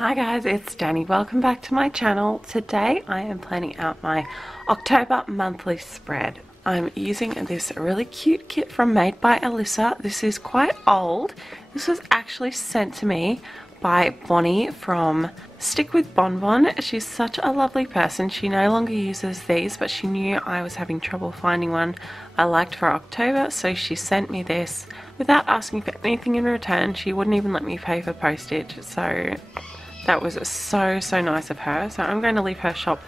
Hi guys, it's Danny. Welcome back to my channel. Today I am planning out my October monthly spread. I'm using this really cute kit from Made by Elissa. This is quite old. This was actually sent to me by Bonnie from Stick with Bonbon. She's such a lovely person. She no longer uses these, but she knew I was having trouble finding one I liked for October, so she sent me this without asking for anything in return. She wouldn't even let me pay for postage, so that was so nice of her. So I'm going to leave her shop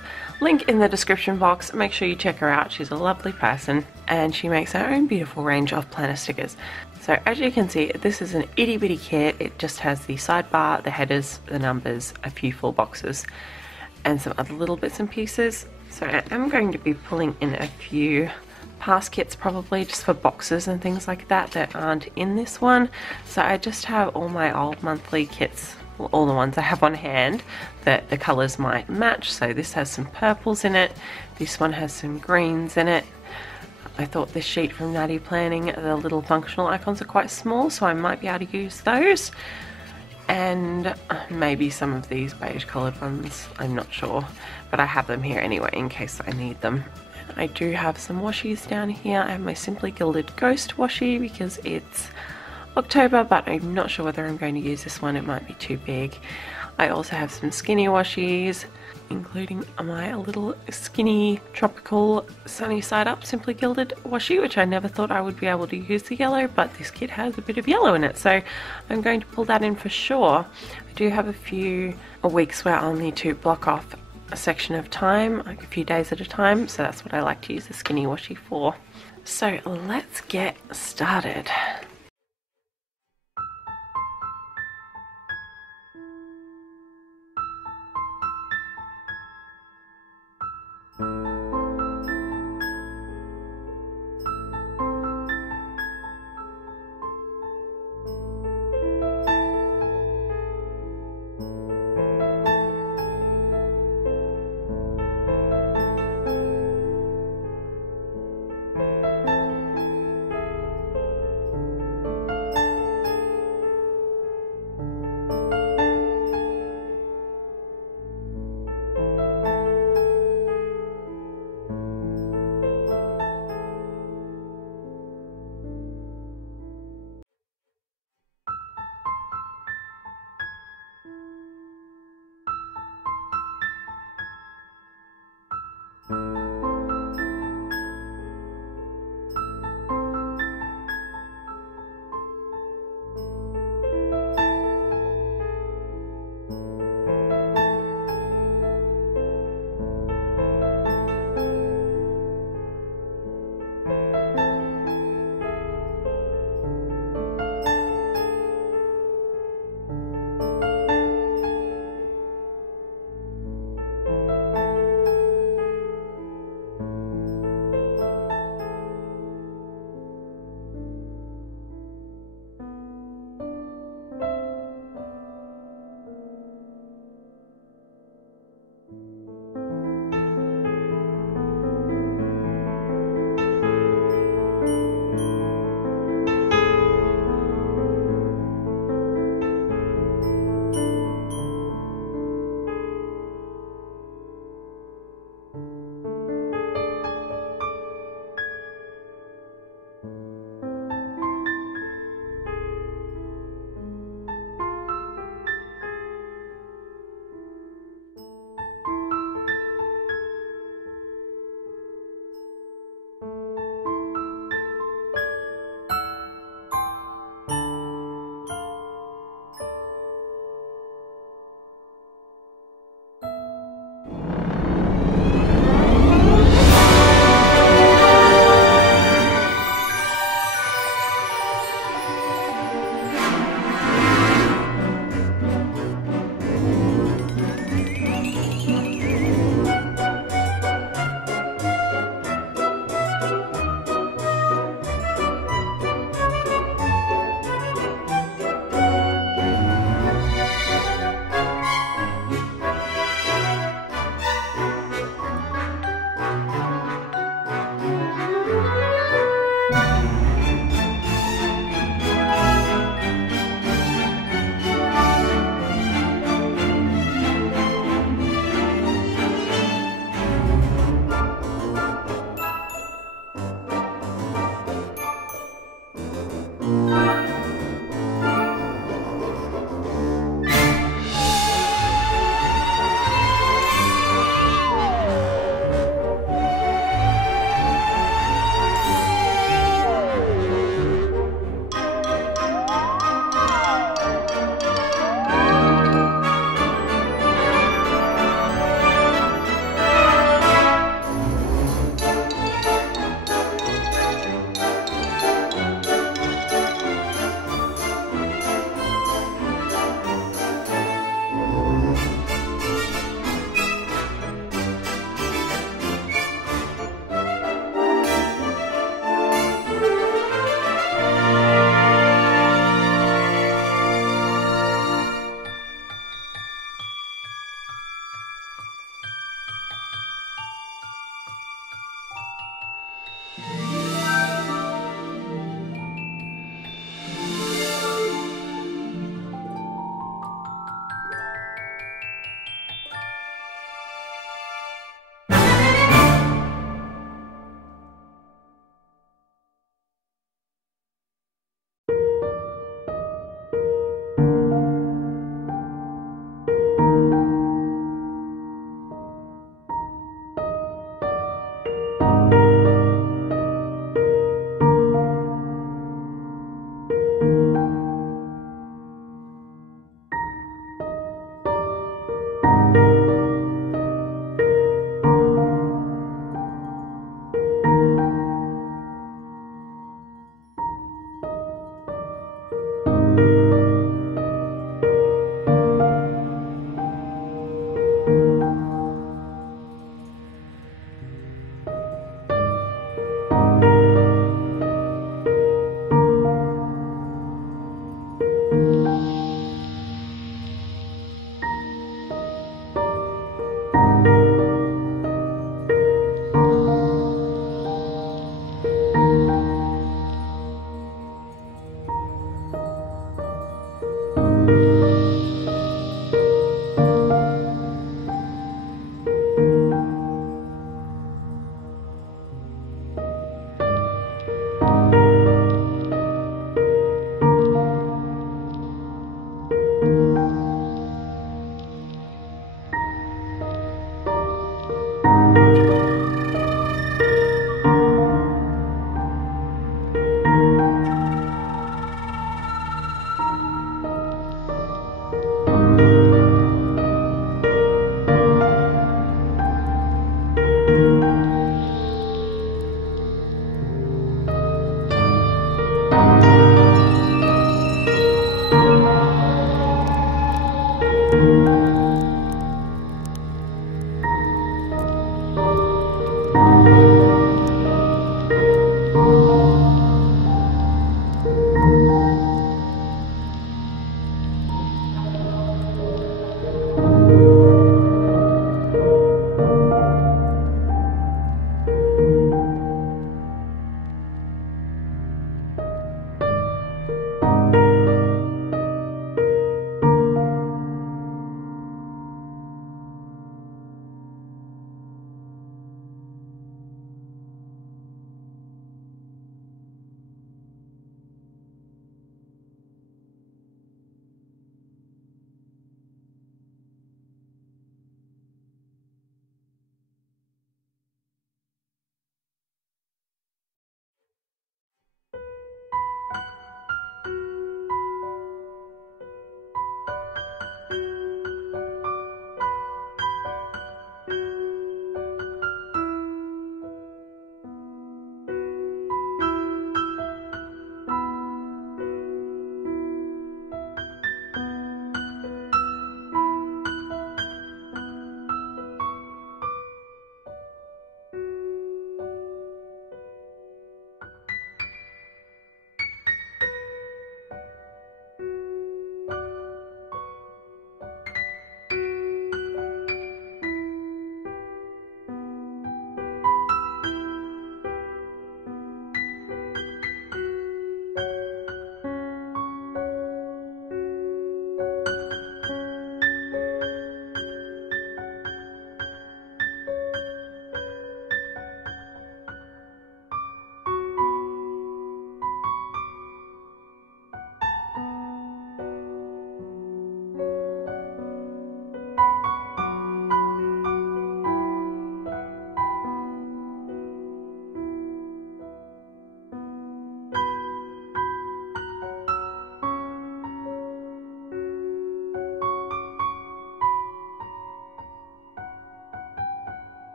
link in the description box. Make sure you check her out. She's a lovely person and she makes her own beautiful range of planner stickers. So as you can see, this is an itty bitty kit. It just has the sidebar, the headers, the numbers, a few full boxes and some other little bits and pieces. So I'm going to be pulling in a few past kits probably just for boxes and things like that aren't in this one. So I just have all my old monthly kits, all the ones I have on hand that the colors might match. So this has some purples in it, this one has some greens in it. I thought this sheet from Natty Planning, the little functional icons are quite small, so I might be able to use those, and maybe some of these beige colored ones, I'm not sure, but I have them here anyway in case I need them. I do have some washies down here. I have my Simply Gilded Ghost washi because it's October, but I'm not sure whether I'm going to use this one. It might be too big. I also have some skinny washies, including my little skinny tropical sunny side up Simply Gilded washi, which I never thought I would be able to use the yellow, but this kit has a bit of yellow in it, so I'm going to pull that in for sure. I do have a few weeks where I'll need to block off a section of time, like a few days at a time, so that's what I like to use the skinny washi for. So let's get started.